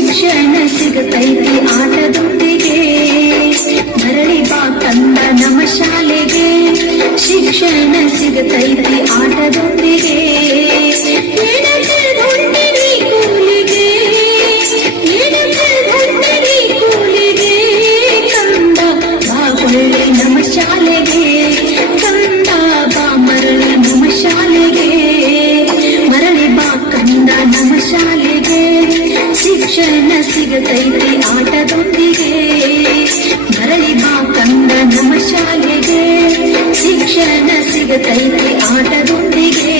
ಶಿಕ್ಷಣ ಸಿಗತೈತಿ ಆಟದೊಂದಿಗೆ ಮರಳಿ ಬಾ ಕಂದ ನಮ್ಮ ಶಾಲೆಗೆ ಶಿಕ್ಷಣ ಸಿಗತೈತಿ ಆಟದೊಂದಿಗೆ ಹೊಂಟರಿ ಕೂಲಿಗೆ ಹೊಂಟರಿ ಕೂಲಿಗೆ ಕಂದ ಬಾ ಒಳ್ಳೆ ನಮ್ಮ ಶಾಲೆಗೆ ಕಂದ ಬಾ ಮರಳಿ ನಮ್ಮ ಶಾಲೆಗೆ ಮರಳಿ ಬಾ ಕಂದ ನಮ್ಮ ಶಾಲೆಗೆ ಶಿಕ್ಷಣ ಸಿಗತೈತಿ ಆಟದೊಂದಿಗೆ ಮರಳಿ ಬಾ ಕಂದ ನಮ್ಮ ಶಾಲೆಗೆ ಶಿಕ್ಷಣ ಸಿಗತೈತಿ ಆಟದೊಂದಿಗೆ